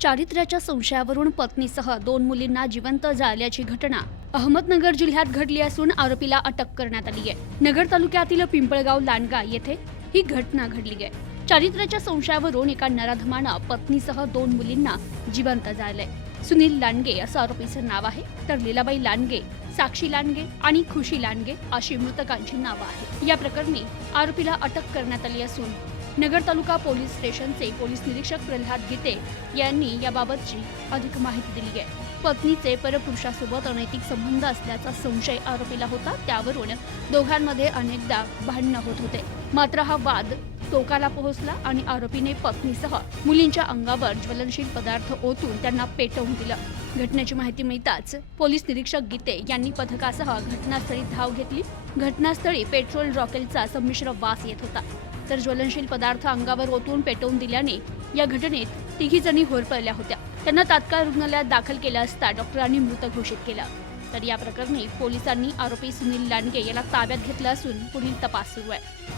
चारित्र्याच्या संशयावरून पत्नीसह दोन मुलींना जिवंत जाळल्याची घटना अहमदनगर जिल्ह्यात घडली असून आरोपीला अटक करण्यात आली आहे. नगर तालुक्यातील पिंपळगाव लांडगा येथे ही घटना घडली आहे. चारित्र्याच्या संशयावरून एका नराधमानं पत्नीसह दोन मुलींना जिवंत जाळलंय सुनील लांडगे असं आरोपीचं नाव आहे. तर लीलाबाई लांडगे साक्षी लांडगे आणि खुशी लांडगे अशी मृतकांची नावं आहेत. या प्रकरणी आरोपीला अटक करण्यात आली असून नगर तालुका पोलीस स्टेशनचे पोलीस निरीक्षक प्रल्हाद गीते यांनी याबाबतची अधिक माहिती दिली आहे. पत्नीचे परपुरुषासोबत अनैतिक संबंध असल्याचा संशय आरोपीला होता त्यावरून दोघांमध्ये अनेकदा भांडणं होत होते. मात्र हा वाद टोकाला पोहोचला आणि आरोपीने पत्नीसह मुलींच्या अंगावर ज्वलनशील पदार्थ ओतून त्यांना पेटवून दिलं. घटनेची माहिती मिळताच पोलीस निरीक्षक गीते यांनी पथकासह घटनास्थळी धाव घेतली. घटनास्थळी पेट्रोल रॉकेलचा संमिश्र वास येत होता. तर ज्वलनशील पदार्थ अंगावर ओतून पेटवून दिल्याने या घटनेत तिघी जणी होरपळल्या होत्या. त्यांना तात्काळ रुग्णालयात दाखल केलं असता डॉक्टरांनी मृत घोषित केलं. तर या प्रकरणी पोलिसांनी आरोपी सुनील लांडगे याला ताब्यात घेतलं असून पुढील तपास सुरू आहे.